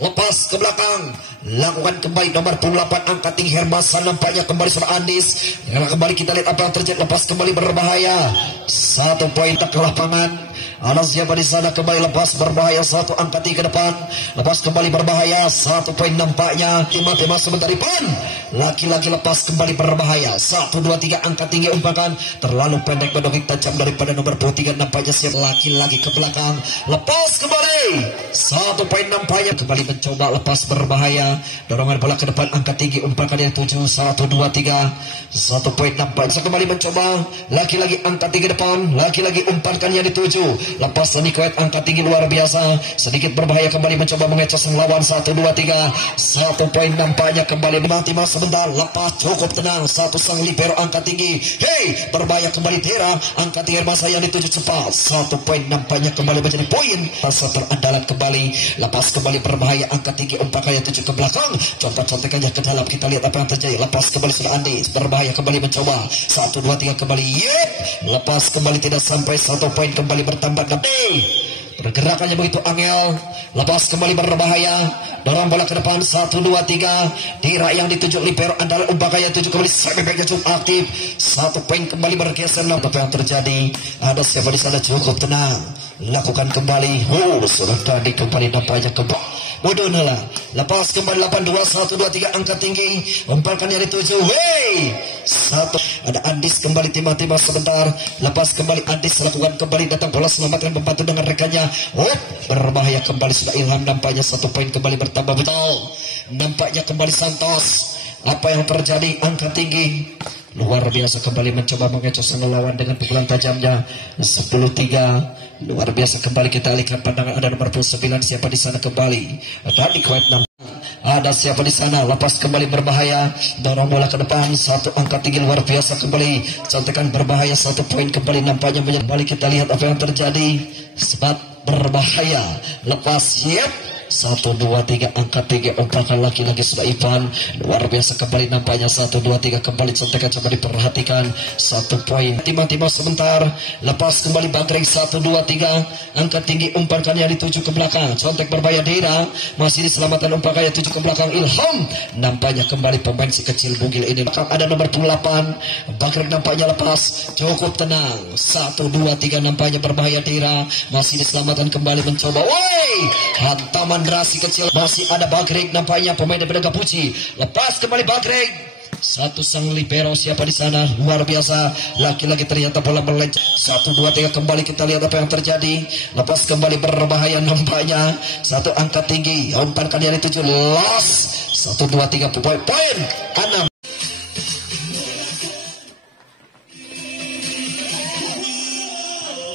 lepas ke belakang, lakukan kembali nomor 28 angkat tinggi Hermansa, nampaknya kembali sama Andis. Kembali kita lihat apa yang terjadi, lepas kembali berbahaya, 1 poin tak ke lapangan. Ada siapa di sana, kembali lepas berbahaya, 1 angkat tinggi ke depan, lepas kembali berbahaya, 1 poin nampaknya. Timah sebentar depan, laki-laki lepas kembali berbahaya, 1, 2, 3 angkat tinggi umpankan terlalu pendek, mendongeng tajam daripada nomor 23, nampaknya siap laki-laki ke belakang, lepas kembali, 1 poin nampaknya. Kembali mencoba lepas berbahaya, dorongan bola ke depan angkat tinggi umpankan yang 7, 1, 2, 3, 1 poin nampaknya. Kembali mencoba laki-laki angkat tinggi depan, laki-lagi umpankan yang dituju, lepas Tony Kuwait angkat tinggi luar biasa, sedikit berbahaya, kembali mencoba mengecas lawan, 1, 2, 3, 1 poin nampaknya. Kembali Timah sebentar, lepas cukup tenang, 1 sang libero angkat tinggi, hei berbahaya, kembali Tera angkat tinggi masa yang dituju cepat, 1 poin nampaknya. Kembali menjadi poin masa terandalan, kembali lepas kembali berbahaya angkat tinggi umpankan yang 7 ke belakang, coba contekannya ke dalam, kita lihat apa yang terjadi, lepas kembali sudah Andi berbahaya, kembali mencoba 1, 2, 3 kembali, lepas kembali tidak sampai, 1 poin kembali bertambah. Pergerakannya begitu angel, lepas kembali berbahaya, dorong bola ke depan, 1, 2, 3, Tira yang dituju libero andalan umpankan 7 kembali, sampai cukup aktif, 1 poin kembali bergeser. Apa yang terjadi, ada siapa di sana, cukup tenang, lakukan kembali, sudah tadi kembali nampaknya kembali Bodonala, lepas kembali 8, 2, 1, 2, 3 angkat tinggi umpankan yang dituju, 1, ada Andis kembali Timah sebentar, lepas kembali Andis lakukan kembali, datang bola selamatkan, membantu dengan rekannya, berbahaya kembali sudah Ilham, nampaknya 1 poin kembali bertambah betul, nampaknya kembali Santos. Apa yang terjadi, angkat tinggi luar biasa, kembali mencoba mengecoh sang lawan dengan pukulan tajamnya, 10-3 luar biasa. Kembali kita alihkan pandangan, ada nomor 9 siapa di sana, kembali ada di Kuwait, ada siapa di sana, lepas kembali berbahaya, dorong bola ke depan, 1 angkat tinggi luar biasa, kembali contekan berbahaya, 1 poin kembali nampaknya. Kembali kita lihat apa yang terjadi, sebat berbahaya, lepas 1, 2, 3 angkat tinggi umpankan laki-laki sudah Ivan, luar biasa, kembali nampaknya 1, 2, 3 kembali contekan, coba diperhatikan, 1 poin. Timah sebentar, lepas kembali Bagring, 1, 2, 3 angkat tinggi umpankan yang dituju ke belakang, contek berbahaya Dira, masih diselamatkan umpankan yang 7 ke belakang, Ilham nampaknya kembali pemain si kecil bugil ini, ada nomor 8 Bagring nampaknya lepas, cukup tenang, 1, 2, 3 nampaknya berbahaya Dira, masih diselamatkan, kembali mencoba, hantaman drasi kecil, masih ada Bagring nampaknya pemain dari Gapuci, lepas kembali Bagring, 1 sang libero siapa di sana, luar biasa, laki-laki ternyata bola melenceng, 1, 2, 3 kembali kita lihat apa yang terjadi, lepas kembali berbahaya nampaknya, 1 angkat tinggi umpankan yang dituju, los 1, 2, 3 poin 6.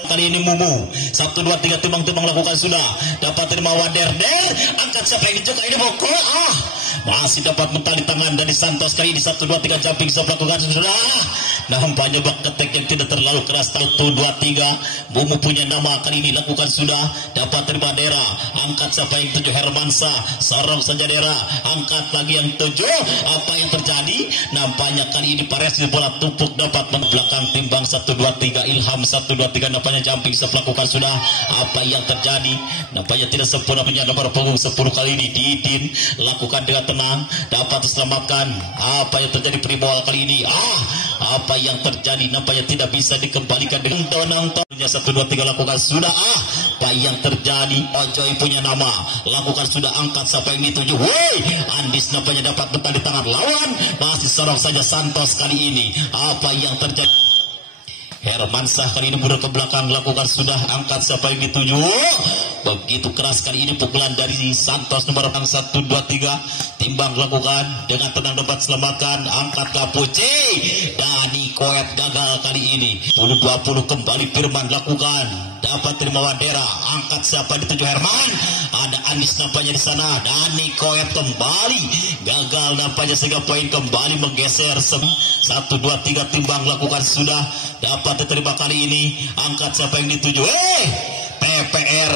Kali ini Mumu 1, 2, 3 timbang lakukan sudah, dapat terima Wader angkat siapa yang dijaga ini pokok, masih dapat mentali tangan dari Santos. Kali ini 1, 2, 3 jumping siapa lakukan sudah, nampaknya bak ketek yang tidak terlalu keras, 1, 2, 3 Mumu punya nama, kali ini lakukan sudah, dapat terima Dera, angkat siapa yang 7 Hermansa, sarang saja Dera, angkat lagi yang 7, apa yang terjadi, nampaknya kali ini Pares di bola tumpuk dapat belakang timbang 1, 2, 3 Ilham, 1, 2, 3 nampaknya jumping siap lakukan sudah, apa yang terjadi, nampaknya tidak sempurna punya nomor punggung 10 kali ini, Didin lakukan dengan tenang, dapat diselamatkan, apa yang terjadi Pribol kali ini, apa yang terjadi, nampaknya tidak bisa dikembalikan dengan tonang-tonangnya, 1, 2, 3 lakukan sudah, apa yang terjadi, Ojoy punya nama, lakukan sudah, angkat siapa yang dituju, Andis nampaknya dapat mentali tangan lawan, masih sorong saja Santos kali ini, apa yang terjadi, Hermansyah kali ini mundur ke belakang, lakukan sudah, angkat siapa yang dituju, begitu keras kali ini pukulan dari Santos nomor 1, 2, 3 timbang lakukan dengan tenang dapat selamatkan, angkat Kapuci, Dani Koet gagal kali ini, 10-20 kembali Firman lakukan, dapat terima Wadera, angkat siapa dituju Herman, ada Andis nampaknya di sana, Dani Koet kembali gagal nampaknya sehingga poin kembali menggeser, 1, 2, 3 timbang lakukan sudah, dapat diterima kali ini, angkat siapa yang dituju, PPR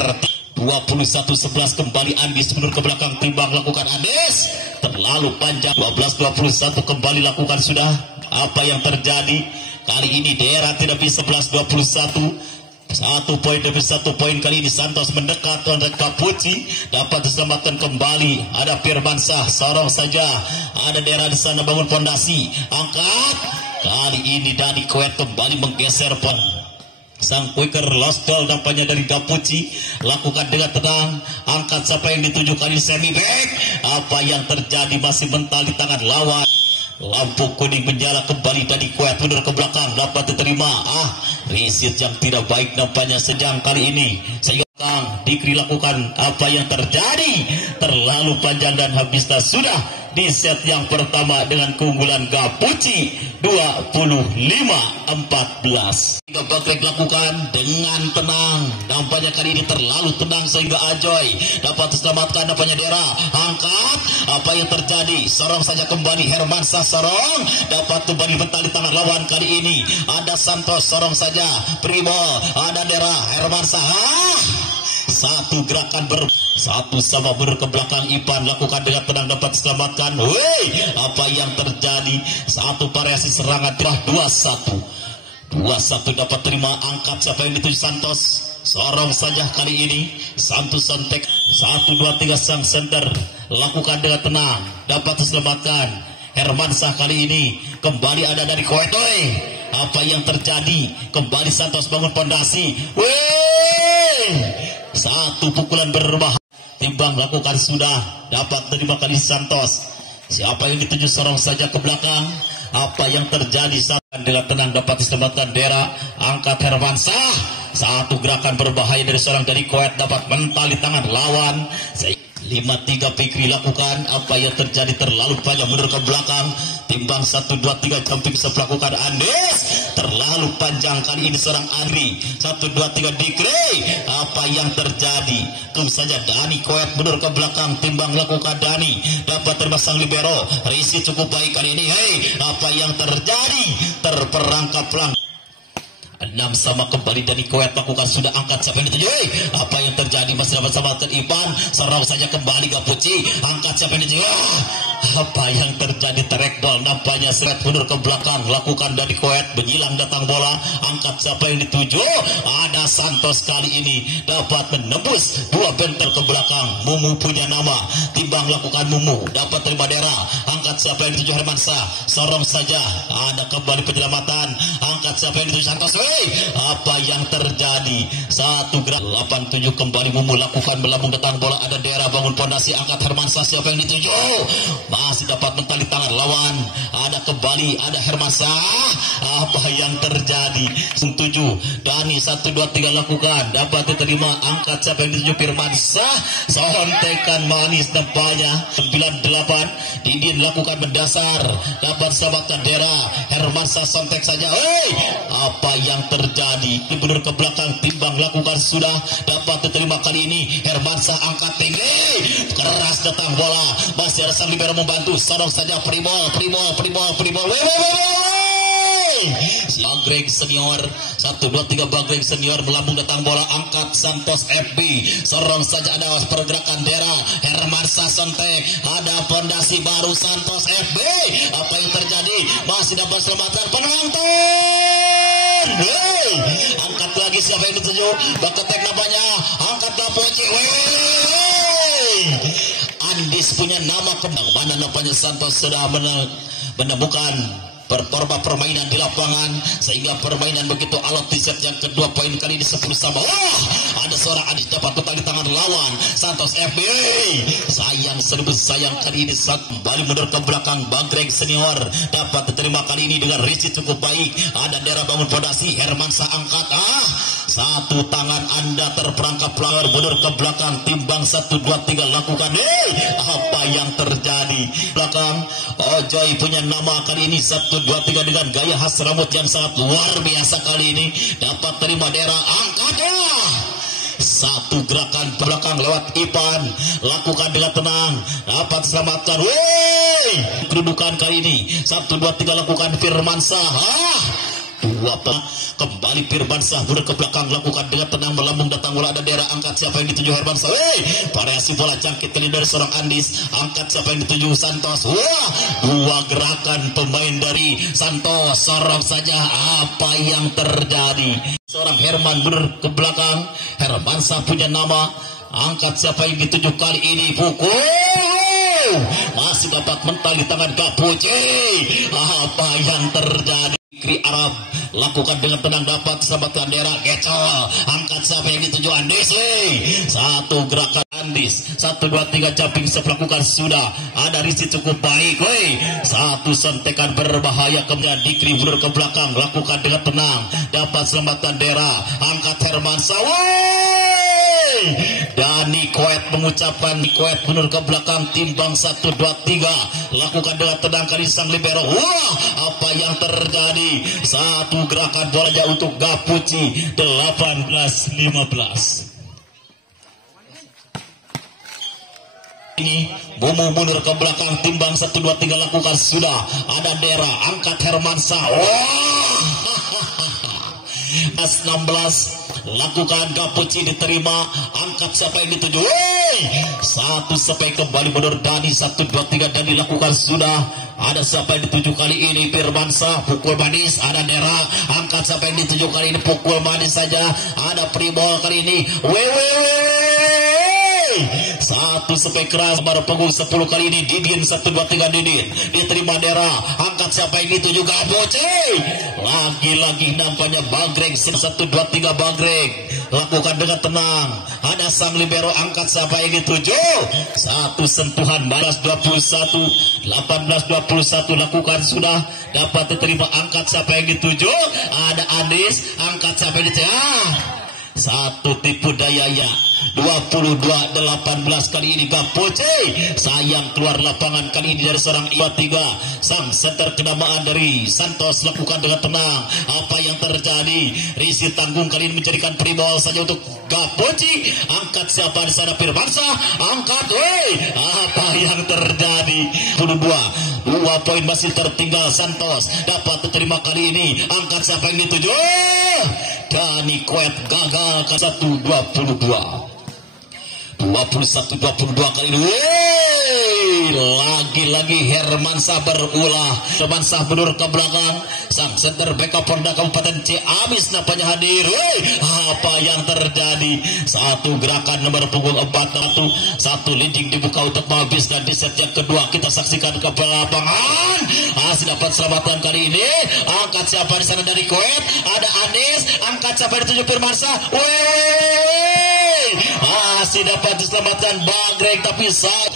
21-11 kembali Andis mundur ke belakang, timbang lakukan Andis, terlalu panjang, 12-21 kembali lakukan sudah, apa yang terjadi kali ini Dera tidak bisa, 11-21 1 poin demi 1 poin. Kali ini Santos mendekat oleh Kapuci, dapat diselamatkan kembali. Ada Firmansyah, sorong saja. Ada daerah di sana bangun pondasi, angkat. Kali ini Dani Koet kembali menggeser pon. Sang quicker lost ball nampaknya dari Kapuci, lakukan dengan tenang, angkat siapa yang dituju kali semi back. Apa yang terjadi, masih mental di tangan lawan. Lampu kuning menyala kembali, Dani Koet mundur ke belakang, dapat diterima. Riset yang tidak baik nampaknya sedang kali ini, sehingga Dikri lakukan apa yang terjadi, terlalu panjang dan habislah sudah di set yang pertama dengan keunggulan Kapuci 25-14. Hingga Bagrek lakukan dengan tenang, nampaknya kali ini terlalu tenang sehingga Ajoy dapat diselamatkan. Nampaknya Dera angkat, apa yang terjadi, sorong saja kembali Hermansyah, sorong dapat kembali mental di tangan lawan. Kali ini ada Santos, sorong saja Primo, ada Dera, Hermansyah, satu gerakan satu sama ke belakang. Ipan lakukan dengan tenang, dapat diselamatkan. Woi, apa yang terjadi, satu variasi serangan telah 2-1 dapat terima, angkat siapa yang dituju Santos, sorong saja kali ini Santos Sontek 1-2-3 sang sender, lakukan dengan tenang, dapat diselamatkan. Hermansyah kali ini kembali ada dari Koet. Apa yang terjadi, kembali Santos bangun pondasi. Satu pukulan berbahaya, timbang lakukan sudah, dapat terima kali Santos. Siapa yang dituju sorong saja ke belakang. Apa yang terjadi, saat dengan tenang dapat diselamatkan Dera, angkat Hermansyah. Satu gerakan berbahaya dari seorang dari Koet, dapat mental di tangan lawan. 5-3 Fikri lakukan, apa yang terjadi, terlalu panjang mundur ke belakang, timbang 1-2-3 jumping bisa melakukan Andes, terlalu panjang kali ini seorang Andri. 1-2-3 Dikri, apa yang terjadi, tunggu saja Dani Koet mundur ke belakang, timbang lakukan Dani, dapat terpasang libero. Risi cukup baik kali ini. Apa yang terjadi, terperangkap lang 6 sama kembali Dani Koet lakukan sudah, angkat siapa yang dituju. Apa yang terjadi, masih dapat selamatkan Ipan, serang saja kembali Kapuci, angkat siapa yang dituju. Apa yang terjadi, track ball nampaknya seret mundur ke belakang, lakukan Dani Koet, menyilang datang bola, angkat siapa yang dituju. Ada Santos kali ini dapat menembus 2 benter ke belakang. Mumu punya nama, timbang lakukan Mumu, dapat terima Dera, angkat siapa yang dituju Hermansyah, sorong saja, ada kembali penyelamatan, angkat siapa yang dituju Santos. Apa yang terjadi, satu gerak 87 kembali Mumu lakukan melambung datang bola, ada Dera bangun pondasi, angkat Hermansyah, siapa yang dituju, masih dapat mental di tangan lawan, ada kembali, ada Hermansyah. Apa yang terjadi, 7 Dani 1-2-3 lakukan, dapat diterima, angkat siapa yang dituju Firmansyah, sontekan manis nampaknya 98 Didin lakukan mendasar, dapat sahabatkan Dera, Hermansyah sontek saja. Apa yang terjadi, mundur ke belakang, timbang lakukan sudah, dapat diterima kali ini Hermansyah, angkat tinggi, keras datang bola, masih ada sang libero membantu, sorong saja Primo. Bagrek senior 1-2-3 Bagrek senior melambung datang bola, angkat Santos FB, sorong saja, ada pergerakan Dera, Hermansyah sontek, ada pondasi baru Santos FB. Apa yang terjadi, masih dapat selamatkan penonton. Angkat lagi siapa yang dituju, Baketek namanya, angkatlah Poci. Andis punya nama kembang, mana nampaknya Santos sudah menemukan performa permainan di lapangan, sehingga permainan begitu alot di set yang kedua. Poin kali ini 10 sama. Ada seorang Andis dapat total di tangan lawan Santos FB. Sayang, serbu sayang kali ini saat kembali mundur ke belakang. Bagrek senior dapat diterima kali ini dengan Risi cukup baik, ada Dera bangun pondasi, Hermansyah angkat, satu tangan Anda terperangkap pelanggar, mundur ke belakang, timbang 1-2-3 lakukan. Apa yang terjadi, belakang Ojoy punya nama kali ini 1-2-3 dengan gaya khas rambut yang sangat luar biasa kali ini, dapat terima Dera, angkat. Satu gerakan belakang lewat Ipan, lakukan dengan tenang, dapat selamatkan. Kedudukan kali ini 1-2-3 lakukan Firmansyah. Kembali Firmansyah mundur ke belakang, lakukan dengan tenang, melambung datang bola ada daerah, angkat siapa yang dituju Hermansyah. Variasi bola jangkit kali dari seorang Andis, angkat siapa yang dituju Santos. Dua gerakan pemain dari Santos, sorong saja apa yang terjadi. Seorang Herman mundur ke belakang, Hermansyah punya nama, angkat siapa yang dituju kali ini, pukul, masih dapat mental di tangan Gapuci. Apa yang terjadi? Kri Arab lakukan dengan tenang, dapat selamatkan daerah, Gecol, angkat siapa yang dituju Andis. Satu gerakan Andis, 1, 2, 3 jumping lakukan sudah, ada Risi cukup baik. Satu sentekan berbahaya, kemudian Dikri mundur ke belakang, lakukan dengan tenang, dapat selamatkan daerah, angkat Hermansyah. Dani Koet mengucapkan, Koet mundur ke belakang, timbang 1, 2, 3, lakukan dengan tenang kali sang libero. Apa yang terjadi? Satu gerakan bolanya untuk Gapuci, 18-15. Ini Bomo mundur ke belakang, timbang 1, 2, 3, lakukan sudah, ada daerah, angkat Hermansyah. 16, lakukan Gapuci, diterima, angkat siapa yang dituju. Satu sampai kembali mundur Dani, 1, 2, 3, dan dilakukan sudah, ada siapa yang dituju kali ini, Firmansyah, pukul manis, ada daerah, angkat siapa yang dituju kali ini, pukul manis saja, ada Pribol kali ini. Satu sampai keras, baru punggung 10 kali ini, Didin, 1, 2, 3, Didin, diterima daerah, angkat siapa yang dituju, Gapuci. Lagi-lagi nampaknya Bagreg, 1, 2, 3, Bagreg, lakukan dengan tenang, ada sang libero, angkat siapa yang dituju. Satu sentuhan, 18-21, 18-21, lakukan sudah, dapat diterima, angkat siapa yang dituju, ada Andis, angkat siapa yang dituju. Satu tipu daya ya, 22-18 kali ini Gapuci, sayang keluar lapangan kali ini dari seorang 2-3, sang center kenamaan dari Santos, lakukan dengan tenang, apa yang terjadi? Risi tanggung kali ini menjadikan Pribol saja untuk Gapuci, angkat siapa di sana, Firmansyah, angkat, apa yang terjadi? 2 poin masih tertinggal, Santos dapat diterima kali ini, angkat siapa yang dituju. Dani Koet gagal ke 1-22. 21-22 kali ini. Lagi-lagi Hermansyah berulah. Hermansyah mundur ke belakang. Sang center backup Polda Kabupaten Ciamis nampaknya hadir. Apa yang terjadi? Satu gerakan nomor punggung 41. Satu leading dibuka untuk Mabis, dan di set yang kedua kita saksikan ke lapangan. Masih dapat selamatan kali ini. Angkat siapa di sana dari Koet? Ada Andis. Angkat siapa dituju Firmansyah. Masih dapat diselamatkan Bagreg, tapi saat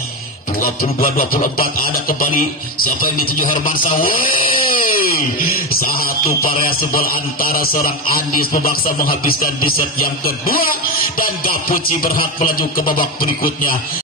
22-24 ada kembali siapa yang dituju, Hermansyah. Satu variasi bola antara seorang Andis memaksa menghabiskan di set yang kedua, dan Gapuci berhak melaju ke babak berikutnya.